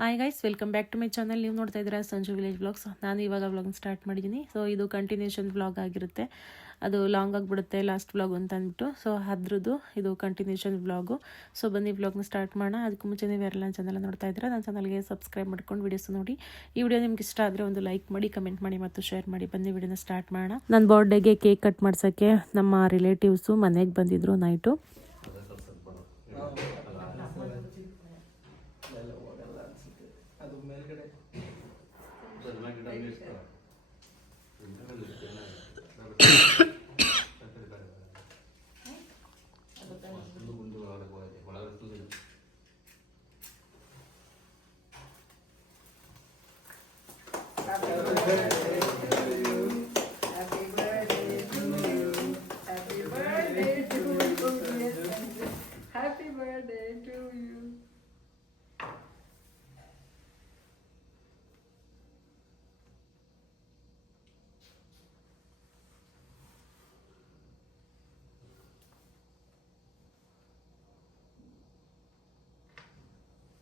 Hi guys, welcome back to my channel. ನೀವು ನೋಡ್ತಾ ಇದ್ದೀರಾ ಸಂಜು ವಿಲೇಜ್ ಬ್ಲಾಗ್ಸ್. ನಾನು ಇವಾಗ ವ್ಲಾಗ್ನ ಸ್ಟಾರ್ಟ್ ಮಾಡಿದ್ದೀನಿ. ಸೊ ಇದು ಕಂಟಿನ್ಯೂಷನ್ ವ್ಲಾಗ್ ಆಗಿರುತ್ತೆ. ಅದು ಲಾಂಗ್ ಆಗಿಬಿಡುತ್ತೆ ಲಾಸ್ಟ್ ವ್ಲಾಗ್ ಅಂತ ಅಂದ್ಬಿಟ್ಟು. ಸೊ ಅದ್ರದ್ದು ಇದು ಕಂಟಿನ್ಯೂಷನ್ ವ್ಲಾಗು. ಸೊ ಬನ್ನಿ ವ್ಲಾಗ್ನ ಸ್ಟಾರ್ಟ್ ಮಾಡೋಣ. ಅದಕ್ಕೂ ಮುಂಚೆ ನೀವು ಯಾರೆಲ್ಲ ಚಾನಲ್ ನೋಡ್ತಾ ಇದ್ದೀರಾ, ನನ್ನ ಚಾನಲ್ಗೆ ಸಬ್ಸ್ಕ್ರೈಬ್ ಮಾಡ್ಕೊಂಡು ವೀಡಿಯೋಸ್ ನೋಡಿ. ಈ ವಿಡಿಯೋ ನಿಮ್ಗೆ ಇಷ್ಟ ಆದರೆ ಒಂದು ಲೈಕ್ ಮಾಡಿ, ಕಮೆಂಟ್ ಮಾಡಿ ಮತ್ತು ಶೇರ್ ಮಾಡಿ. ಬನ್ನಿ ವಿಡಿಯೋನ ಸ್ಟಾರ್ಟ್ ಮಾಡೋಣ. ನನ್ನ ಬರ್ಡೇಗೆ ಕೇಕ್ ಕಟ್ ಮಾಡ್ಸೋಕ್ಕೆ ನಮ್ಮ ರಿಲೇಟಿವ್ಸು ಮನೆಗೆ ಬಂದಿದ್ರು ನೈಟು.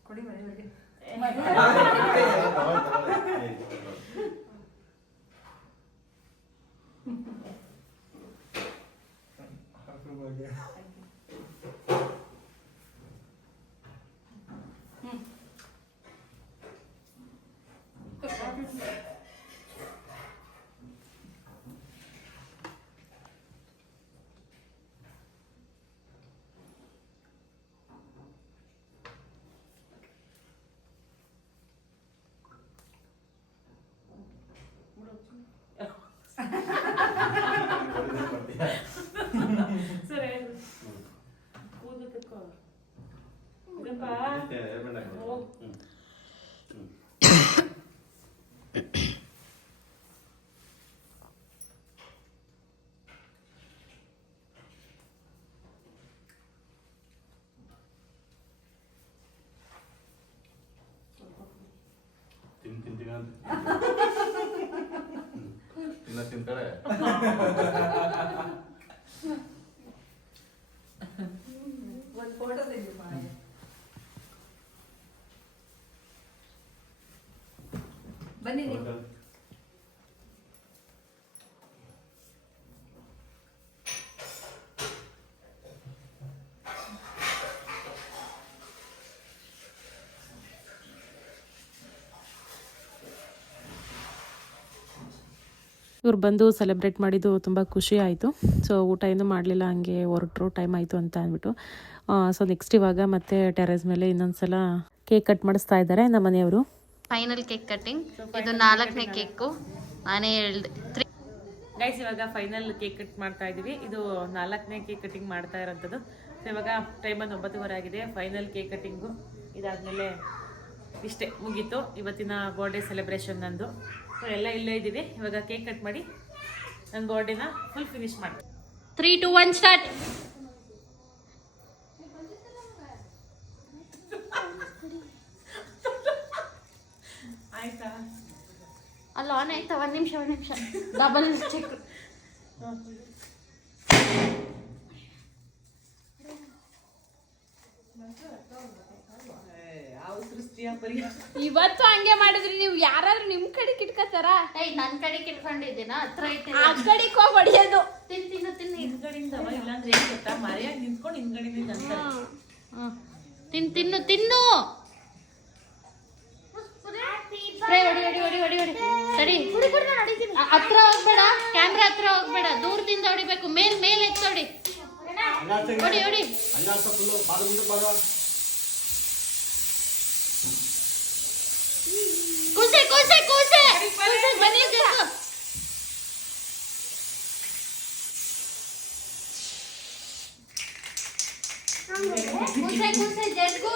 ಕೊಡಿ ಮನೆಯವರಿಗೆ ತಿಂತಾರೆ. ಒಂದು ಫೋಟೋ ತೆಗಿ ಮಾಡಿ. ಬನ್ನಿ ಇವ್ರು ಬಂದು ಸೆಲೆಬ್ರೇಟ್ ಮಾಡಿದ್ದು ತುಂಬ ಖುಷಿ ಆಯಿತು. ಸೊ ಊಟ ಏನೂ ಮಾಡಲಿಲ್ಲ, ಹಂಗೆ ಹೊರಟರು, ಟೈಮ್ ಆಯಿತು ಅಂತ ಅಂದ್ಬಿಟ್ಟು. ಸೊ ನೆಕ್ಸ್ಟ್ ಇವಾಗ ಮತ್ತೆ ಟೆರೇಸ್ ಮೇಲೆ ಇನ್ನೊಂದು ಸಲ ಕೇಕ್ ಕಟ್ ಮಾಡಿಸ್ತಾ ಇದ್ದಾರೆ ನಮ್ಮ ಮನೆಯವರು. Final cake cutting. ಇದು 4ನೇ ಕೇಕು. ನಾನೇ ಹೇಳ್ದೆ ಗೈಸ್, ಇವಾಗ ಫೈನಲ್ ಕೇಕ್ ಕಟ್ ಮಾಡ್ತಾ ಇದ್ದೀವಿ. ಇದು 4ನೇ ಕೇಕ್ ಕಟ್ಟಿಂಗ್ ಮಾಡ್ತಾ ಇರೋಂಥದ್ದು. ಸೊ ಇವಾಗ ಟೈಮ್ 9:15 ಆಗಿದೆ. ಫೈನಲ್ ಕೇಕ್ ಕಟ್ಟಿಂಗು ಇದಾದಮೇಲೆ ಇಷ್ಟೇ ಮುಗೀತು ಇವತ್ತಿನ ಬರ್ಡೇ ಸೆಲೆಬ್ರೇಷನ್ ನಂದು. ಸೊ ಎಲ್ಲ ಇಲ್ಲೇ ಇದ್ದೀವಿ. ಇವಾಗ ಕೇಕ್ ಕಟ್ ಮಾಡಿ ನನ್ನ ಬರ್ಡೇನ ಫುಲ್ ಫಿನಿಶ್ ಮಾಡಿ. 3, 2, 1 ಸ್ಟಾರ್ಟ್. ಆಯ್ತಾ? ಅಲ್ಲ ಆನ್ ಆಯ್ತಾ? 1 ನಿಮಿಷ ಡಬಲ್ ಚೆಕ್. ಇವತ್ತು ಹಂಗೆ ಮಾಡಿದ್ರಿ ನೀವು. ಯಾರಾದ್ರೂ ನಿಮ್ ಕಡೆ ಕಿಟ್ಕೋತಾರ? ನನ್ ಕಡೆ ಕಿಟ್ಕೊಂಡಿದ್ದೀನ? ಹತ್ರ ಐತೆ, ಆ ಕಡೆಗೆ ಹೋಗಿ ಹೊಡಿಯೋದು. ತಿನ್ನು ಹಿಂದ್ಗಡೆಯಿಂದ ಇಲ್ಲಾಂದ್ರೆ ಏನ್ ಗೊತ್ತಾ, ಮರೆಯಾಗಿ ನಿಂತ್ಕೊಂಡು ಹಿಂದ್ಗಡೆಯಿಂದ ತಿನ್ನು. ಸರಿ, ಹತ್ರ ಹೋಗ್ಬೇಡ, ಕ್ಯಾಮ್ರಾ ಹತ್ರ ಹೋಗ್ಬೇಡ, ದೂರದಿಂದ ಹೊಡಿಬೇಕು. ಮೇಲೆ ಎತ್ತೋಡಿ. ಹೊಡಿ. ಕೂಸೆ ಬನ್ನಿ. ಕೂಸೆ ಜಡ್ಗು.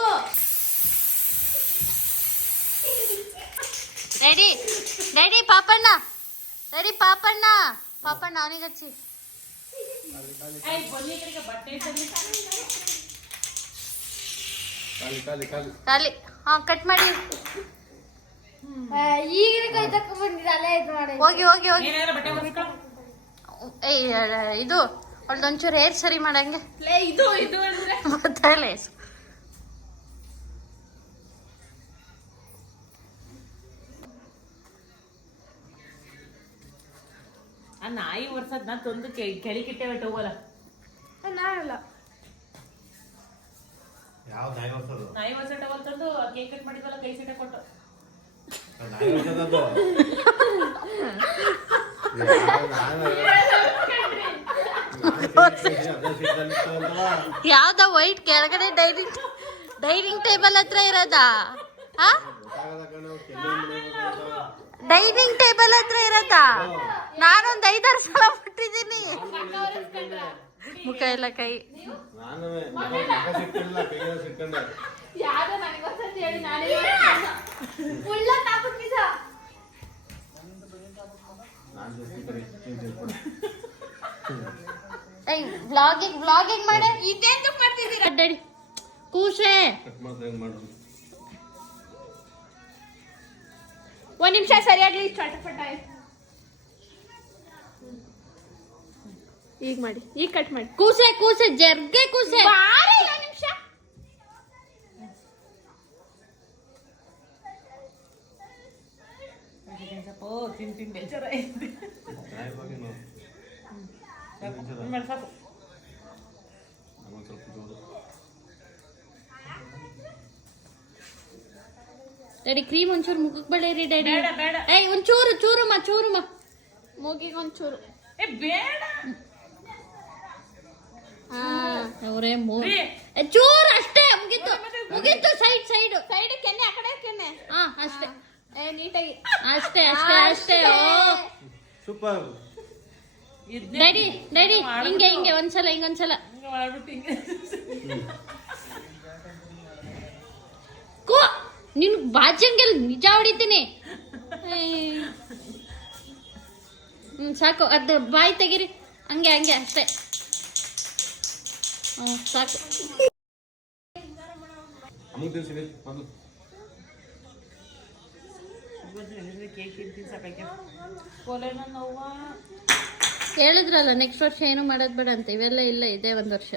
ರೆಡಿ ಪಾಪಣ್ಣ ಅವನಿಗೆ ಹಚ್ಚಿ. ಖಾಲಿ. ಹಾ, ಕಟ್ ಮಾಡಿ. ಹೋಗಿ ಇದು ಅವಳ್ದೊಂಚೂರು ಹೇರ್ ಸರಿ ಮಾಡಂಗೆ ಗೊತ್ತಾಗಲೇ. ಆ ನಾಯಿ ವರ್ಷದ್ ನಾ ತಂದು ಕೆಳಗಿಟ್ಟೆ ಹೋಗಲ್ಲ. ನಾನಲ್ಲ ಯಾವ ನಾಯಿ ವರ್ಷದು? ನಾಯಿ ವರ್ಷ ಟವಲ್ ತಂದು ಕೇಕ್ ಕಟ್ ಮಾಡಿದ್ವಲ್ಲ ಕೈ ಸೀಟೆ ಕೊಟ್ಟು. ನಾಯಿ ವರ್ಷದದು? ಯಾವ್ದ ವೈಟ್ ಕೆಳಗಡೆ ಡೈನಿಂಗ್ ಟೇಬಲ್ ಹತ್ರ ಇರೋದಾ? ಡೈನಿಂಗ್ ಟೇಬಲ್ ಹತ್ರ ಇರೋದಾ? ನಾನೊಂದ್ 5-6 ಸಲ ಬಿಟ್ಟಿದ್ದೀನಿ. ಮುಖ ಎಲ್ಲ ಕೈ ವ್ಲಾಗಿಂಗ್ ಮಾಡಿ ಇದೇನ್ ಮಾಡ್ತಿದ್ದೀರಾ? ಡ್ಯಾಡಿ ಕೂಸೆ ಒಂದ್ ನಿಮಿಷ ಸರಿಯಾಗ್ಲಿ ಚಟಪಟ ಈಗ ಮಾಡಿ, ಈಗ ಕಟ್ ಮಾಡಿ. ಕೂಸೆ ಕೂಸೆ ಜರ್ಗೆ ಕೂಸೆ ನಿಮಿಷ. ತಿನ್ ಬೇಜಾರ ಡ್ಯಾಡಿ ಕ್ರೀಮ್ ಒಂಚೂರು ಮುಖಕ್ಕೆ ಬಳೆರಿ ಡ್ಯಾಡಿ. ಏಯ್ ಒಂಚೂರು ಚೂರುಮ ಮೂಗಿಗೆ ಒಂಚೂರು. ಬೇಡ ಅವರೇ ಚೂರು ಅಷ್ಟೇ. ಮುಗೀತು ಸೈಡ್ ಕೆನ್ನೆ ಆ ಕಡೆ ಕೆನ್ನೆ. ಹಾ ಅಷ್ಟೇ ನೀಟಾಗಿ ಅಷ್ಟೇ. ಸೂಪರ್. ಡ್ಯಾಡಿ ಹಿಂಗೆ ಒಂದ್ಸಲ ಹಿಂಗೊಂದ್ಸಲ ನಿನ್ ಬಾಜಂಗೆಲ್ ನಿಜ ಹೊಡಿತೀನಿ. ಸಾಕು, ಅದು ಬಾಯಿ ತೆಗಿರಿ. ಹಂಗೆ ಅಷ್ಟೇ. ಸಾಕು. ಹೇಳಿದ್ರಲ್ಲ ನೆಕ್ಸ್ಟ್ ವರ್ಷ ಏನು ಮಾಡೋದ್ ಬೇಡ ಅಂತ. ಇವೆಲ್ಲ ಇಲ್ಲ, ಇದೇ 1 ವರ್ಷ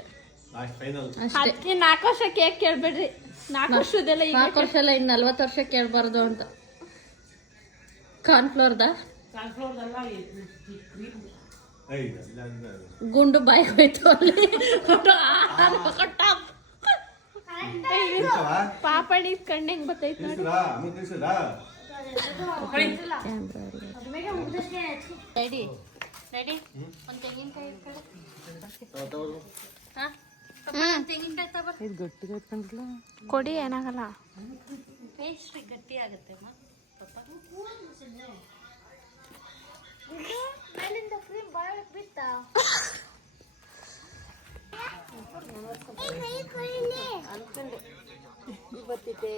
ಅಷ್ಟೇ. 4 ವರ್ಷ ಕೇಕ್ ಕೇಳ್ಬೇಡ್ರಿ. 4 ವರ್ಷದೆಲ್ಲ 4 ವರ್ಷ ಎಲ್ಲ ಇನ್ನು 40 ವರ್ಷ ಕೇಳ್ಬಾರ್ದು ಅಂತ. ಕಾರ್ನ್ಫ್ಲೋರ್ದ ಗುಂಡು ಬಾಯಿ ಹೋಯ್ತು ಅಲ್ಲಿ. ಪಾಪಡಿ ಕಣ್ಣು ಹೆಂಗ್ ಬರ್ತೈತೆ ನೋಡಿ. ರೆಡಿ ಒಂದ್ ತೆಂಗಿನಕಾಯಿ ಕೊಡಿ, ಏನಾಗಲ್ಲ. ಪೇಸ್ಟ್ರಿ ಗಟ್ಟಿ ಆಗುತ್ತೆ. ಇವತ್ತಿದೆ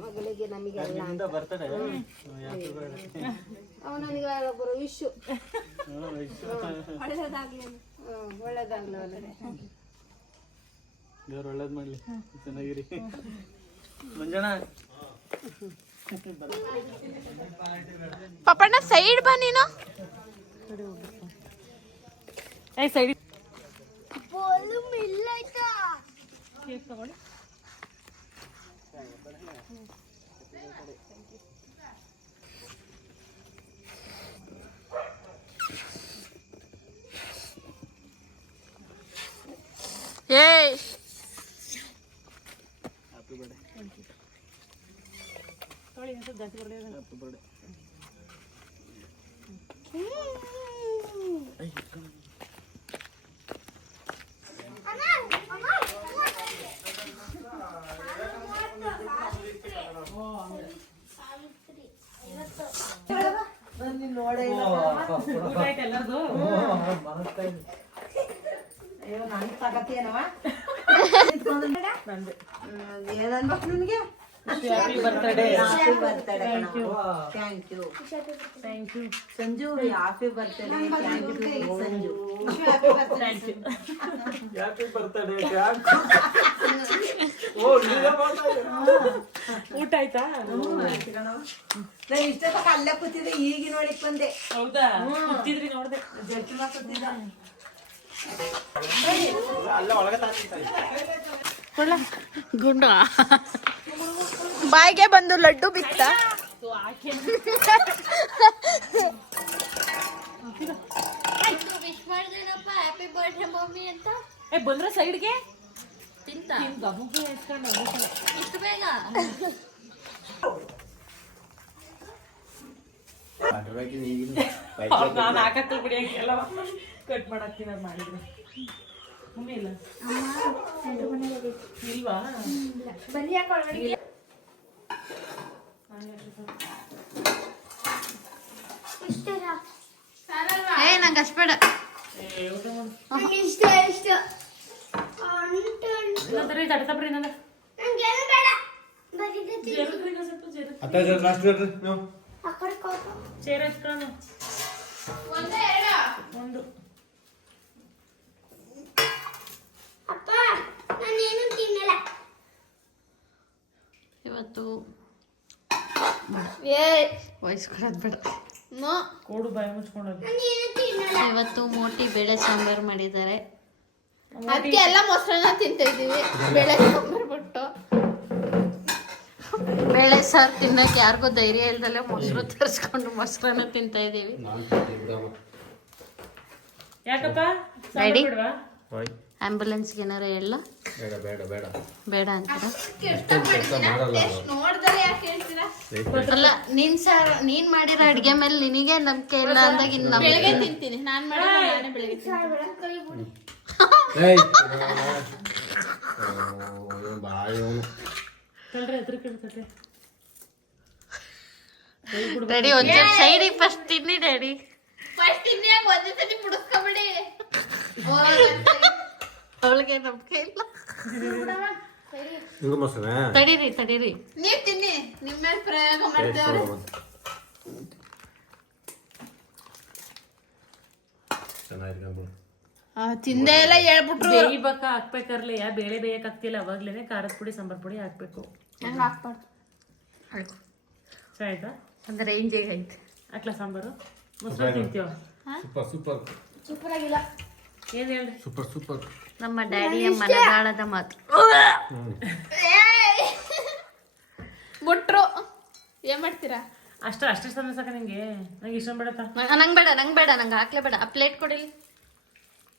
ಮಗಳಿಗೆ ನಮಗೆಲ್ಲ ಅವನಿಗೆ ಒಬ್ಬರು ವಿಶು ಒಳ್ಳೇದಾಗ್ಲಿ ದೇವ್ರು ಒಳ್ಳೇದ್ ಮಾಡ್ಲಿ, ಚೆನ್ನಾಗಿರಿ. ಮಂಜಣ್ಣ ಪಪ್ಪಣ್ಣ ಸೈಡ್ ಬಾ ನೀನು. ಸೈಡ್ ತಗೊಳ್ಳಿ. ಏಯ್ ಹ್ಯಾಪಿ ಬರ್ಡೇ. ಜಾಸ್ತಿ ಬರ್ಡೇ. Happy birthday. ಏನನ್ಬೇಕು ನಿನ್ಗೆ? Happy birthday. Thank you Sanju. Happy birthday. Thank you Sanju. Happy birthday. ಊಟ ಆಯ್ತಾ? ನಾನು ಇಷ್ಟೊತ್ತ ಅಲ್ಲೇ ಕೂತಿದ್ದೆ, ಈಗ ನೋಡಿಕ್ ಬಂದೆ. ಹೌದಾ? ಕೂತಿದ್ರಿ ನೋಡ್ದೆ. ಜಡ್ಜಿ ಕೂತಿದ್ದ. ಗುಂಡ ಬಾಯಿಗೆ ಬಂದು ಲಡ್ಡು ಬಿತ್ತ. ವಿಶ್ ಮಾಡ್ದೇನಪ್ಪ ಹ್ಯಾಪಿ ಬರ್ಡೇ ಮಮ್ಮಿ ಅಂತ. ಬಂದ್ರೆ ಸೈಡ್ಗೆ ತಿಂತ ಗಮಕ್ಕೆ ಎತ್ಕೊಂಡು ಇಷ್ಟು ಬೇಗ ನಾನು ಹಾಕತ್ತೆ ಬಿಡಿ ಎಲ್ಲ ಕಟ್ ಮಾಡಾಕ್ತೀನಿ ಅದು ಮಾಡಿದ್ರೆ ಮಮ್ಮಿ ಇಲ್ಲ ಇಲ್ವಾ ನಂಗೆ ಅಷ್ಟು ಬೇಡ. ತಡತಪ್ರಿ ಇನ್ನೊಂದು ಲಾಸ್ಟ್ ನೀವು ಚೇರ್ ಹಚ್ಕೊಳ್ಳೋಣ ಒಂದು ಇವತ್ತು ವಯಸ್ಕೊಳೋದು ಬೇಡ. ಕೋಡು ಬಾಯಿ ಮುಚ್ಕೊಂಡೋದು ಇವತ್ತು ಮೋಟಿ ಬೇಳೆ ಸಾಂಬಾರು ಮಾಡಿದ್ದಾರೆ. ಅದಕ್ಕೆ ಎಲ್ಲ ಮೊಸರನ್ನ ತಿಂತಾ ಇದೀವಿ. ಬೇಳೆ ಸಾಂಬಾರು ಬಿಟ್ಟು ಬೇಳೆ ಸಾರು ತಿನ್ನಕ್ಕೆ ಯಾರಿಗೂ ಧೈರ್ಯ ಇಲ್ದಲೆ ಮೊಸರು ತರಿಸ್ಕೊಂಡು ಮೊಸರನ್ನ ತಿಂತಾ ಇದೀವಿ. ಯಾಕಪ್ಪ ರೆಡಿ? ಬಿಡ್ವಾ ಆಂಬುಲೆನ್ಸ್ಗೆ ಏನಾರ ಹೇಳ ಬೇಡ ಬೇಡ ಬೇಡ ಬೇಡ ಅಂತೀರಾ? ನೋಡ್ದರೆ ಯಾಕೆ ಹೇಳ್ತೀರಾ? ಅಲ್ಲ ನೀನ್ ಮಾಡಿರೋ ಅಡ್ಗೆ ಮೇಲೆ ನಿನಗೆ ನಂಬಿಕೆ ಇಲ್ಲ ಅಂದಾಗ ಇನ್ನು ಬೆಳಗ್ಗೆ ನಮ್ಗೆ ತಿಂತೀನಿ. ನಾನ್ ಮಾಡಿದ್ರೆ ನಾನೇ ಬೆಳಗ್ಗೆ ತಿಂತೀನಿ. ಕಳ್ರೆ ಎದ್ರ ಕೇಳ್ತತೆ ಡ್ಯಾಡಿ ಒಂಚೂರು ಸೈಡಿಗೆ ಫಸ್ಟ್ ತಿನ್ನಿ ಡ್ಯಾಡಿ. ಫಸ್ಟ್ ಇನ್ನೇ ಒಂದೇ ಸತಿ ಬಿಡಿಸ್ಕೊಬಿಡಿ. ಅವಳಿಗೆ ನಂಬಿಕೆ ಇಲ್ಲ. ತಡೀರಿ ನೀವ್ ತಿನ್ನಿ. ನಿಮ್ಮ ಮೇಲೆ ಪ್ರಯೋಗ ಮಾಡ್ತೇವ್ರೆ. ತಿಂದೆ ಎಲ್ಲ ಹೇಳ್ಬಿಟ್ರು. ಬೇಯಿಬಕ್ಕ ಹಾಕ್ಬೇಕಾರ್ಲೆ ಯಾ ಬೇಳೆ ಬೇಯಕ್ ಆಗ್ತಿಲ್ಲ ಅವಾಗ್ಲೇನೆ ಖಾರದ ಪುಡಿ ಸಾಂಬಾರ್ ಪುಡಿ ಹಾಕ್ಬೇಕು. ನಂಗೆ ಹಾಕ್ಬಾರ್ದು. ಸರಿ ಆಯ್ತಾ? ಅಂದ್ರೆ ರೇಂಜಿಗೆ ಐತೆ. ಹಾಕ್ಲಾ ಸಾಂಬಾರು ಮೊಸರು ತಿಂತೀವ ಸೂಪರ್ ಸೂಪರ್ ಸೂಪರ್ ಆಗಿಲ್ಲ. ಏನ್ ಹೇಳ್ರಿ ಸೂಪರ್ ಸೂಪರ್ ನಮ್ಮ ಡ್ಯಾಡಿಯ ಮನದಾಳದ ಮಾತು. ಬಿಟ್ರು ಏನ್ ಮಾಡ್ತೀರಾ? ಅಷ್ಟೇ ತಂದ ಸಾಕ ನಿಂಗೆ? ನಂಗೆ ಇಷ್ಟ ಬೇಡತ್ತ ನಂಗೆ ಬೇಡ ನಂಗೆ ಹಾಕ್ಲೇ ಬೇಡ. ಆ ಪ್ಲೇಟ್ ಕೊಡಿಲಿ.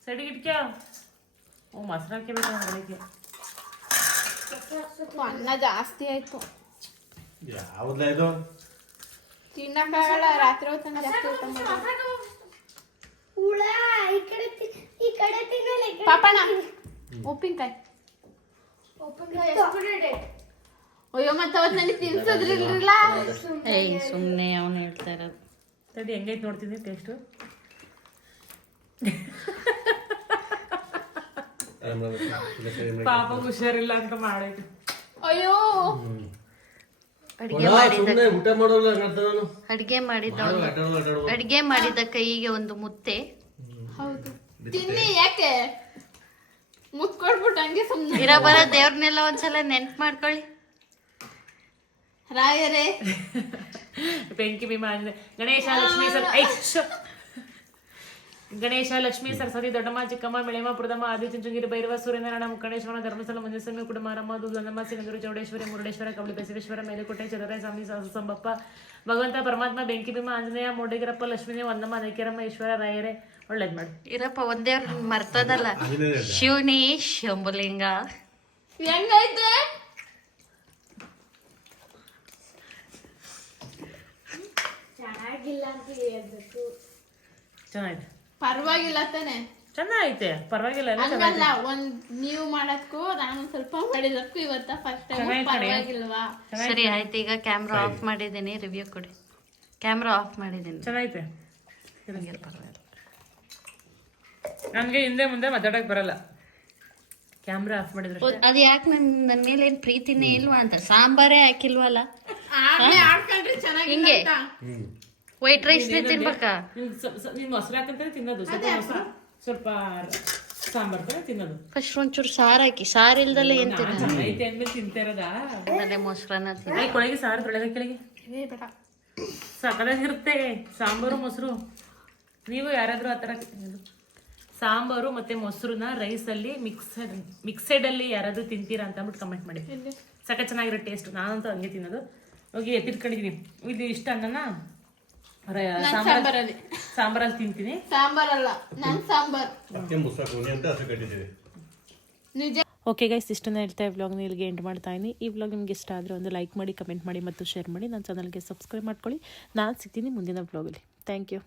ಸೈಡಿಗೆ ಇಟ್ಕ್ಯಾ? ಓ ಮೊಸರು ಹಾಕ್ಯಬೇಕು ಬೆಳಿಗ್ಗೆ. ಅನ್ನ ಜಾಸ್ತಿ ಆಯ್ತು. ಯಾವ್ದಲ್ಲ ಇದು ತಿನ್ನಕ್ಕಾಗಲ್ಲ. ರಾತ್ರಿ ಹೊತ್ತು ಜಾಸ್ತಿ ಊಟ ಮಾಡೋದು. ಪಾಪಣ್ಣ ಉಪ್ಪಿನಕಾಯಿ. ಅಯ್ಯೋ ಮತ್ತೆ ಅವತ್ತು ನನಗೆ ತಿನ್ಸೋದ್ರಿಲ್ಲ. ಏಯ್ ಸುಮ್ಮನೆ ಅವನು ಹೇಳ್ತಾ ಇರೋದು. ತಡಿ ಹೆಂಗೈತೆ ನೋಡ್ತೀನಿ ಟೇಸ್ಟು. ಪಾಪ ಹುಷಾರಿಲ್ಲ ಅಂತ ಮಾಡೈತೆ. ಅಯ್ಯೋ ಅಡಿಗೆ ಮಾಡಿದ ಊಟ ಮಾಡೋಲ್ಲ ಅಡಿಗೆ ಮಾಡಿದ ಕೈಗೆ ಒಂದು ಮುತ್ತೆ. ಹೌದು ತಿನ್ನಿ. ಯಾಕೆ ಮುತ್ಕೊಡ್ಬಿಟ್ಟು ಹಂಗೆ ಸುಮ್ಮನೆ ಇರೋ ಬರೋ ದೇವ್ರನ್ನೆಲ್ಲ ಒಂದ್ಸಲ ನೆನ್ಪು ಮಾಡ್ಕೊಳ್ಳಿ. ರಾಯರೇ ಬೆಂಕಿ ಭೀಮ ಆಂಜನೇಯ ಗಣೇಶ ಲಕ್ಷ್ಮೀ ಗಣೇಶ ಲಕ್ಷ್ಮೀ ಸರಸ್ವತಿ ದೊಡ್ಡಮ್ಮ ಚಿಕ್ಕಮ್ಮ ಮಿಳೆಮ ಪುರದಮ್ಮ ಆದಿ ಚುಂಚುಗಿರಿ ಭೈರವ ಸೂರ್ಯನಾರಾಯಣ ಮುಕ್ಕಣೇಶ್ವರ ಧರ್ಮಸ್ಥಳ ಮಂಜಸ್ವಾಮಿ ಕುಟುಂಬಾರಮ್ಮ ದುರ್ಗಮ್ಮ ಸಿಗಂದೂರು ಚೌಡೇಶ್ವರಿ ಮುರುಡೇಶ್ವರ ಕಬಳಿ ಬಸವೇಶ್ವರ ಮೇಲುಕೋಟೆ ಚದರಾಯ ಸ್ವಾಮಿ ಸಂಬಪ್ಪ ಭಗವಂತ ಪರಮಾತ್ಮ ಬೆಂಕಿ ಭೀಮ ಆಂಜನೇಯ ಮೂಡಿಗಿರಪ್ಪ ಲಕ್ಷ್ಮೀ ವಂದಮ್ಮ ನೈಕ್ಯರಮ್ಮ ಈಶ್ವರ ರಾಯರೇ ಒಳ್ಳೇದ್ ಮಾಡಿ. ಇರಪ್ಪ ಒಂದೇವ್ರ ಮರ್ತದಲ್ಲ. ಶಿವನಿ ಶಂಭುಲಿಂಗ ಹೆಂಗೈತೆ? ಚೆನ್ನಾಯ್ತು. ಪರವಾಗಿಲ್ಲ ತಾನೆ? ಚೆನ್ನಾಗೈತೆ ಪರವಾಗಿಲ್ಲ. ಹಂಗಲ್ಲ, ಒಂದ್ ನೀವು ಮಾಡೋದಕ್ಕೂ ನಾನು ಸ್ವಲ್ಪ ಮಾಡಿದಕ್ಕೂ ಇವತ್ತ ಫಸ್ಟ್ ಟೈಮ್. ಪರವಾಗಿಲ್ವಾ? ಸರಿ ಆಯ್ತು. ಈಗ ಕ್ಯಾಮ್ರಾ ಆಫ್ ಮಾಡಿದ್ದೀನಿ. ರಿವ್ಯೂ ಕೊಡಿ. ಕ್ಯಾಮ್ರಾ ಆಫ್ ಮಾಡಿದ್ದೀನಿ. ಚೆನ್ನಾಗೈತೆ. ನನ್ಗೆ ಹಿಂದೆ ಮುಂದೆ ಮಾತಾಡಕ್ ಬರಲ್ಲ. ಕ್ಯಾಮ್ರಾ ಆಫ್ ಮಾಡಿದ್ರೆ ಅದು ಯಾಕೆ ನನ್ನ ಮೇಲೆ ಏನ್ ಪ್ರೀತಿನೇ ಇಲ್ವಾ ಅಂತ. ಸಾಂಬಾರೇ ಹಾಕಿಲ್ವಲ್ಲ. ಆಡ್ಕೊಂಡ್ರೆ ಚೆನ್ನಾಗಿ ಹಿಂಗೆ ವೈಟ್ ರೈಸ್ ತಿನ್ಬೇಕಾ? ನೀನ್ ಮೊಸರು ಹಾಕಂತಾನೆ ತಿನ್ನೋದು. ಸ್ವಲ್ಪ ಮೊಸರು ಸ್ವಲ್ಪ ಸಾಂಬಾರ್ ತರ ತಿನ್ನೋದು. ಫಸ್ಟ್ ಒಂಚೂರು ಸಾರು ಹಾಕಿ. ಸಾರು ಇಲ್ದಲೆ ಏನ್ ತಿನ್ನೋದು? ಐತೆ ಅಂದ್ಮೇಲೆ ತಿಂತಾ ಇರೋದಾ? ಮೊಸರನ್ನ ತಿನ್ನ. ಕೊಳಗೆ ಸಾರು ತೊಳೆಗ ಕೆಳಗೆ ಸಕಲಾಗಿರುತ್ತೆ ಸಾಂಬಾರು ಮೊಸರು. ನೀವು ಯಾರಾದ್ರೂ ಆ ಥರ ಸಾಂಬಾರು ಮತ್ತೆ ಮೊಸರನ್ನ ರೈಸಲ್ಲಿ ಮಿಕ್ಸೆಡ್ ಅಲ್ಲಿ ಯಾರಾದ್ರೂ ತಿಂತೀರಾ ಅಂತ ಅಂದ್ಬಿಟ್ಟು ಕಮೆಂಟ್ ಮಾಡಿ. ಸಕ ಚೆನ್ನಾಗಿರೋ ಟೇಸ್ಟ್. ನಾನಂತೂ ಹಂಗೆ ತಿನ್ನೋದು. ಹೋಗಿ ಎತ್ತಿಟ್ಕೊಂಡಿದೀನಿ. ಇದು ಇಷ್ಟ ಅನ್ನನ ಸಾಂಬಾರಲ್ಲಿ ಸಾಂಬಾರಲ್ಲಿ ತಿಂತೀನಿ. ಸಾಂಬಾರಲ್ಲ ನನ್ ಸಾಂಬಾರ್ ಅದಕ್ಕೆ ಮುಸ್ಸಾಕು ಅಂತ ಹಸು ಕಟ್ಟಿದ್ದೀವಿ. ನಿಜ. ಓಕೆ ಗೈಸ್, ಇಷ್ಟನ್ನು ಹೇಳ್ತಾ ವ್ಲಾಗ್ನ ಇಲ್ಲಿಗೆ ಎಂಡ್ ಮಾಡ್ತಾ ಇದ್ದೀನಿ. ಈ ವ್ಲಾಗ್ ನಿಮ್ಗೆ ಇಷ್ಟ ಆದರೆ ಒಂದು ಲೈಕ್ ಮಾಡಿ, ಕಮೆಂಟ್ ಮಾಡಿ ಮತ್ತು ಶೇರ್ ಮಾಡಿ. ನನ್ನ ಚಾನಲ್ಗೆ ಸಬ್ಸ್ಕ್ರೈಬ್ ಮಾಡ್ಕೊಳ್ಳಿ. ನಾನು ಸಿಗ್ತೀನಿ ಮುಂದಿನ ವ್ಲಾಗಲ್ಲಿ. Thank you.